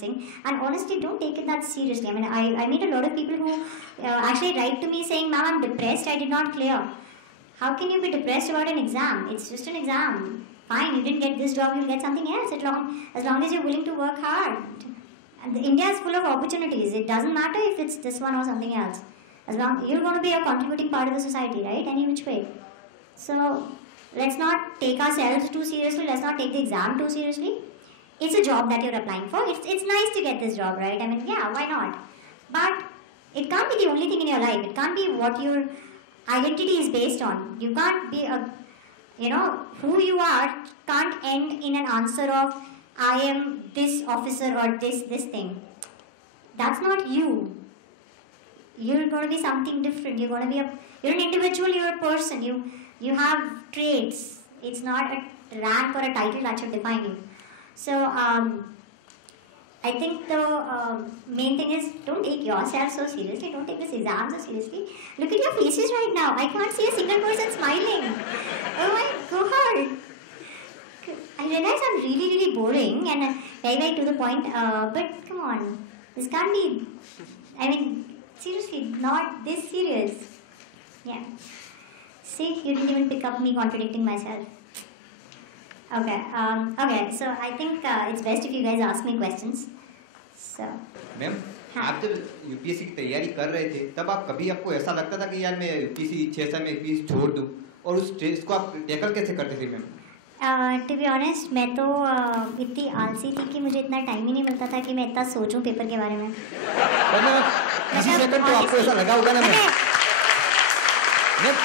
And honestly, don't take it that seriously. I mean, I meet a lot of people who actually write to me saying, "Ma'am, I'm depressed. I did not clear." How can you be depressed about an exam? It's just an exam. Fine, you didn't get this job, you'll get something else. As long as you're willing to work hard. And India is full of opportunities. It doesn't matter if it's this one or something else. As long you're going to be a contributing part of the society, right? Any which way. So let's not take ourselves too seriously. Let's not take the exam too seriously. It's a job that you're applying for. It's nice to get this job, right? I mean, yeah, why not? But it can't be the only thing in your life. It can't be what your identity is based on. You can't be who you are can't end in an answer of I am this officer or this thing. That's not you. You're going to be something different. You're an individual. You're a person. You have traits. It's not a rank or a title that should define you. So I think the main thing is, don't take yourself so seriously. Don't take this exam so seriously. Look at your faces right now. I can't see a single person smiling. Oh my god. I realize I'm really, really boring and very, very to the point. But come on. This can't be, seriously, not this serious. Yeah. See, you didn't even pick up me contradicting myself. Okay, so I think it's best if you guys ask me questions. So. Ma'am, आप जब UPSC की तैयारी कर रहे थे, तब आपको ऐसा लगता था कि यार मैं यूपीएससी 6 साल में यूपीएससी छोड़ दूं, और उस स्ट्रेस को आप टैकल कैसे करते थे मैम? टू बी ऑनेस्ट, मैं तो इतनी आलसी थी कि मुझे इतना टाइम ही नहीं मिलता था कि मैं इतना सोचूं पेपर के बारे में। किसी सेकंड तो आपको ऐसा लगा होगा ना मैम?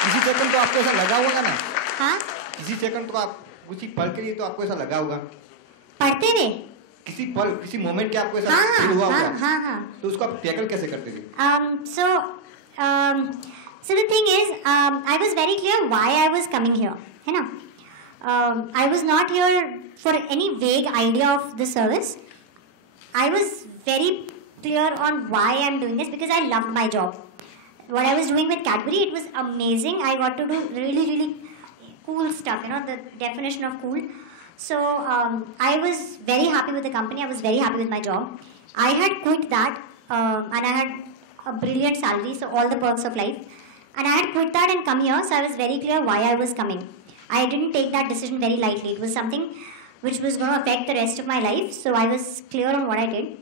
किसी सेकंड तो आपको ऐसा लगा होगा ना? हाँ? किसी सेकंड तो आप कुछ पल के लिए तो आपको ऐसा लगा होगा? पढ़ते हुए? किसी मोमेंट के आपको ऐसा फील हुआ होगा? हाँ। तो उसको आप टैकल कैसे करते थे? So the thing is, I was very clear why I was coming here, है ना? I was not here for any vague idea of the service. I was very clear on why I'm doing this because I loved my job. What I was doing with Cadbury, it was amazing. I got to do really, really cool stuff, the definition of cool. So I was very happy with the company. I was very happy with my job. I had quit that and I had a brilliant salary, so all the perks of life. And I had quit that and come here, so I was very clear why I was coming. I didn't take that decision very lightly. It was something which was going to affect the rest of my life, so I was clear on what I did.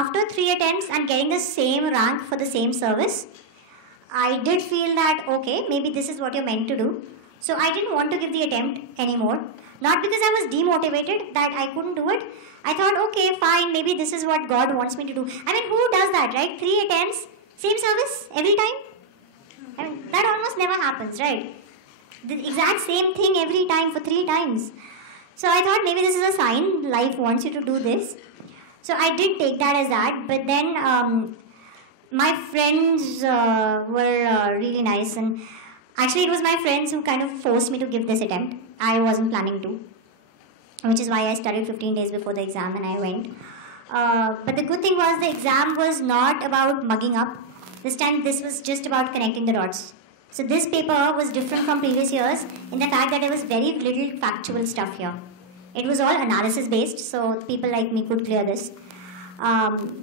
After 3 attempts and getting the same rank for the same service, I did feel that, okay, maybe this is what you're meant to do. So I didn't want to give the attempt anymore. Not because I was demotivated that I couldn't do it. I thought, okay, fine, maybe this is what God wants me to do. I mean, who does that, right? 3 attempts, same service, every time? I mean, that almost never happens, right? The exact same thing every time for 3 times. So I thought maybe this is a sign, life wants you to do this. So I did take that as that, but then my friends were really nice, and actually it was my friends who kind of forced me to give this attempt. I wasn't planning to, which is why I studied 15 days before the exam and I went. But the good thing was the exam was not about mugging up. This time this was just about connecting the dots. So this paper was different from previous years in the fact that there was very little factual stuff here. It was all analysis based, so people like me could clear this.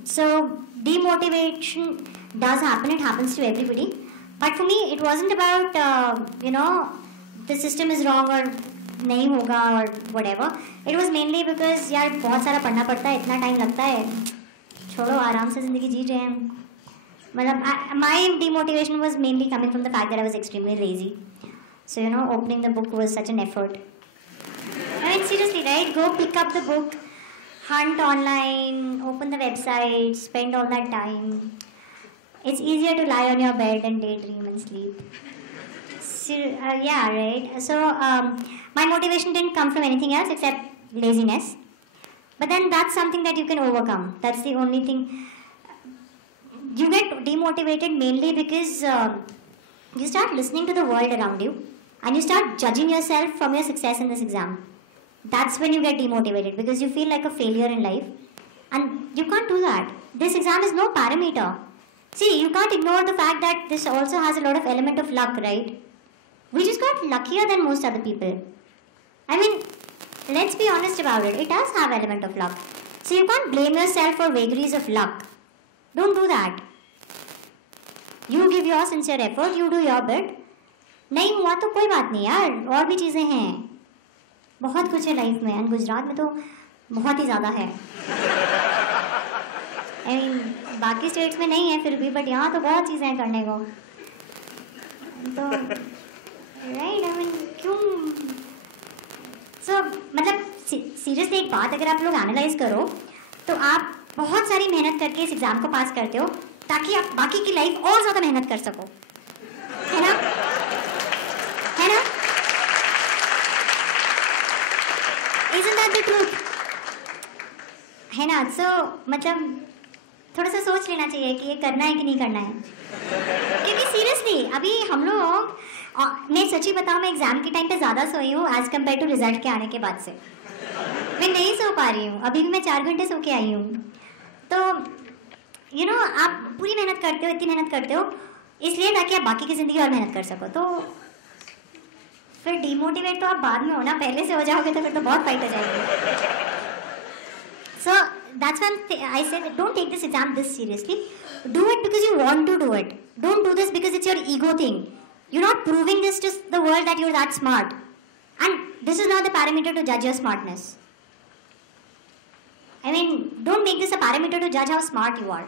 So demotivation does happen, it happens to everybody. But for me, it wasn't about, the system is wrong or nahi hoga or whatever. It was mainly because यार बहुत सारा पढ़ना पड़ता है, इतना time लगता है, छोड़ो आराम से ज़िंदगी जी रहे हैं. मतलब my demotivation was mainly coming from the fact that I was extremely lazy. So opening the book was such an effort. I mean, seriously, right? Go pick up the book, hunt online, open the website, spend all that time. It's easier to lie on your bed and daydream and sleep. So, yeah, right? So, my motivation didn't come from anything else except laziness. But then that's something that you can overcome. That's the only thing. You get demotivated mainly because you start listening to the world around you and you start judging yourself from your success in this exam. That's when you get demotivated because you feel like a failure in life. And you can't do that. This exam is no parameter. See, you can't ignore the fact that this also has a lot of element of luck, right? We just got luckier than most other people. I mean, let's be honest about it. It does have element of luck. So you can't blame yourself for vagaries of luck. Don't do that. You give your sincere effort, you do your bit. नहीं हुआ तो कोई बात नहीं यार, और भी चीज़ें हैं, बहुत कुछ है लाइफ में, एंड गुजरात में तो बहुत ही ज़्यादा है. I mean, बाकी स्टेट्स में नहीं है फिर भी, बट यहाँ तो बहुत चीज़ें हैं करने को. तो राइट, आई मीन क्यों. सो मतलब सीरियसली एक बात अगर आप लोग एनालाइज करो तो आप बहुत सारी मेहनत करके इस एग्ज़ाम को पास करते हो ताकि आप बाकी की लाइफ और ज़्यादा मेहनत कर सको, है ना, है ना. Isn't that the truth? है ना. सो मतलब थोड़ा सा सोच लेना चाहिए कि ये करना है कि नहीं करना है, क्योंकि सीरियसली अभी हम लोग, मैं सच्ची बताऊँ, मैं एग्ज़ाम के टाइम पे ज़्यादा सोई हूँ एज़ कम्पेयर टू रिजल्ट के आने के बाद से. मैं नहीं सो पा रही हूँ, अभी भी मैं 4 घंटे सो के आई हूँ. तो यू नो आप पूरी मेहनत करते हो, इतनी मेहनत करते हो इसलिए ताकि आप बाकी की ज़िंदगी और मेहनत कर सको. तो फिर डीमोटिवेट तो आप बाद में हो ना, पहले से हो जाओगे तो फिर तो बहुत फाइट हो जाएगी. So that's when I said don't take this exam this seriously. Do it because you want to do it. Don't do this because it's your ego thing. You're not proving this to the world that you're that smart. And this is not the parameter to judge your smartness. I mean, don't make this a parameter to judge how smart you are.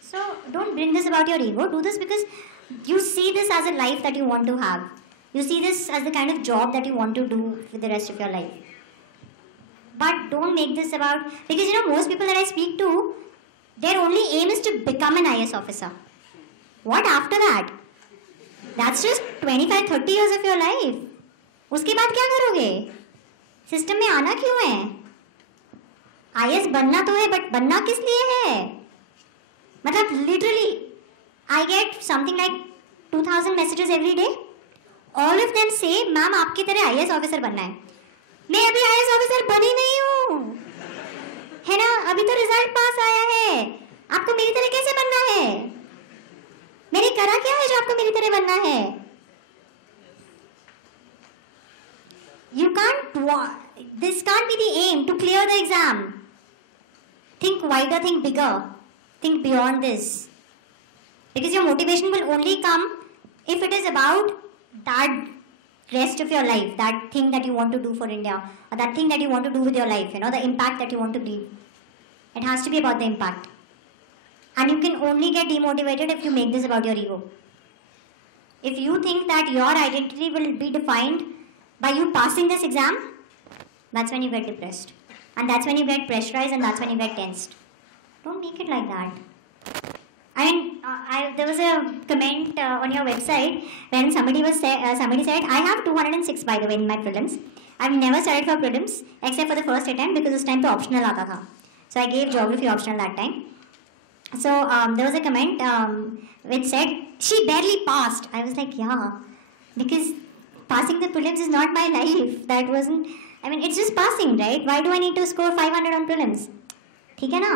So don't bring this about your ego. Do this because you see this as a life that you want to have. You see this as the kind of job that you want to do with the rest of your life. But don't make this about, because you know most people that I speak to, their only aim is to become an IS officer. What after that? That's just 25-30 years of your life. उसके बाद क्या करोगे? System में आना क्यों है? IS बनना तो है, बट बनना किस लिए है? मतलब literally, I get something like 2000 messages every day. All of them say, ma'am आपकी तरह IS ऑफिसर बनना है. मैं अभी IS ऑफिसर बनी नहीं हूँ, है ना. अभी तो रिजल्ट पास आया है. आपको मेरी तरह कैसे बनना है? मैंने करा क्या है जो आपको मेरी तरह बनना है? You can't. This can't be the aim to clear the exam. Think wider, think bigger, think beyond this. Because your motivation will only come if it is about that rest of your life, that thing that you want to do for India, or that thing that you want to do with your life, you know, the impact that you want to leave. It has to be about the impact. And you can only get demotivated if you make this about your ego. If you think that your identity will be defined by you passing this exam, that's when you get depressed. And that's when you get pressurized, and that's when you get tensed. Don't make it like that. I mean, there was a comment on your website when somebody said, I have 206 by the way in my prelims. I've never studied for prelims except for the first attempt because this time to optional aata tha. So I gave geography optional that time. So there was a comment which said, she barely passed. I was like, yeah, because passing the prelims is not my life. That wasn't, I mean, it's just passing, right? Why do I need to score 500 on prelims? ठीक है ना?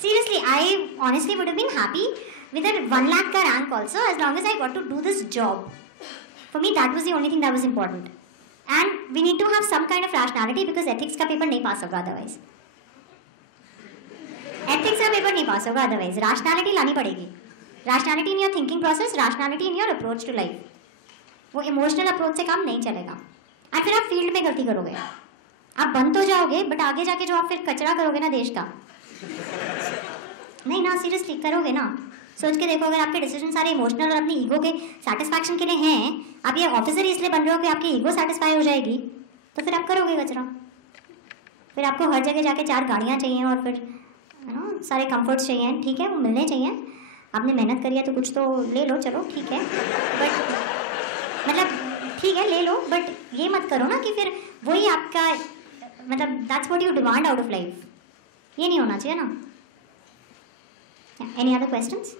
Seriously, I honestly would have been happy with a 1 lakh ka rank also, as long as I got to do this job. For me, that was the only thing that was important. And we need to have some kind of rationality because ethics ka paper nahi pass hoga otherwise. Ethics का paper नहीं pass होगा otherwise. Rationality लानी पड़ेगी. Rationality in your thinking process, rationality in your approach to life. वो emotional approach से काम नहीं चलेगा. और फिर आप field में गलती करोगे. आप बन तो जाओगे, but आगे जाके जो आप फिर कचरा करोगे ना देश का, नहीं ना, सीरियसली करोगे ना. सोच के देखो, अगर आपके डिसीजन सारे इमोशनल और अपनी ईगो के सेटिस्फैक्शन के लिए हैं, आप ये ऑफिसर इसलिए बन रहे हो कि आपकी ईगो सेटिस्फाई हो जाएगी, तो फिर आप करोगे कचरा. फिर आपको हर जगह जाके 4 गाड़ियाँ चाहिए और फिर सारे कंफर्ट्स चाहिए. ठीक है, वो मिलने चाहिए. आपने मेहनत करी है तो कुछ तो ले लो, चलो ठीक है, बट मतलब ठीक है ले लो, बट ये मत करो ना कि फिर वही आपका मतलब that's what you demand out of life. ये नहीं होना चाहिए ना. Any other questions?